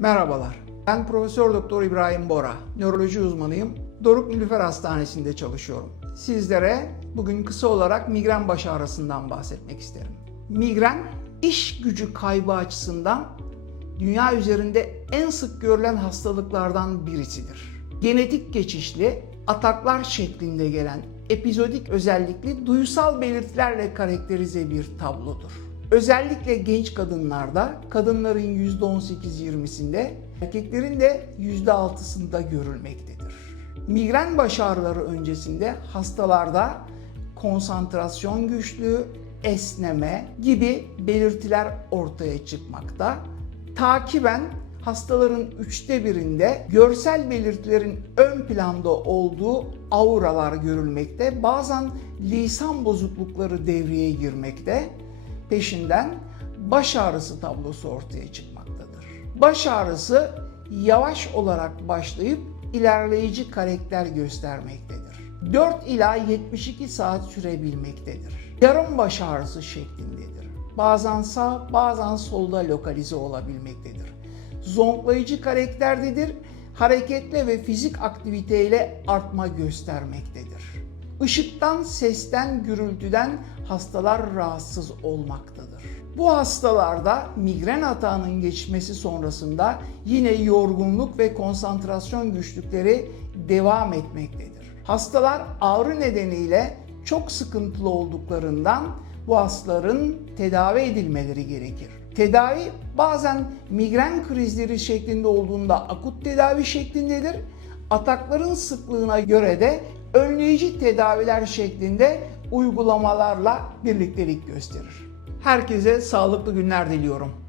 Merhabalar. Ben Profesör Doktor İbrahim Bora. Nöroloji uzmanıyım. Doruk Nilüfer Hastanesi'nde çalışıyorum. Sizlere bugün kısa olarak migren baş ağrısından bahsetmek isterim. Migren iş gücü kaybı açısından dünya üzerinde en sık görülen hastalıklardan birisidir. Genetik geçişli, ataklar şeklinde gelen epizodik özellikli duysal belirtilerle karakterize bir tablodur. Özellikle genç kadınlarda kadınların %18-20'sinde, erkeklerin de %6'sında görülmektedir. Migren baş ağrıları öncesinde hastalarda konsantrasyon güçlüğü, esneme gibi belirtiler ortaya çıkmakta. Takiben hastaların üçte birinde görsel belirtilerin ön planda olduğu auralar görülmekte. Bazen lisan bozuklukları devreye girmekte. Peşinden baş ağrısı tablosu ortaya çıkmaktadır. Baş ağrısı yavaş olarak başlayıp ilerleyici karakter göstermektedir. 4 ila 72 saat sürebilmektedir. Yarım baş ağrısı şeklindedir. Bazen sağ, bazen solda lokalize olabilmektedir. Zonklayıcı karakterdedir. Hareketle ve fizik aktiviteyle artma göstermektedir. Işıktan, sesten, gürültüden hastalar rahatsız olmaktadır. Bu hastalarda migren atağının geçmesi sonrasında yine yorgunluk ve konsantrasyon güçlükleri devam etmektedir. Hastalar ağrı nedeniyle çok sıkıntılı olduklarından bu hastaların tedavi edilmeleri gerekir. Tedavi bazen migren krizleri şeklinde olduğunda akut tedavi şeklindedir. Atakların sıklığına göre de önleyici tedaviler şeklinde uygulamalarla birliktelik gösterir. Herkese sağlıklı günler diliyorum.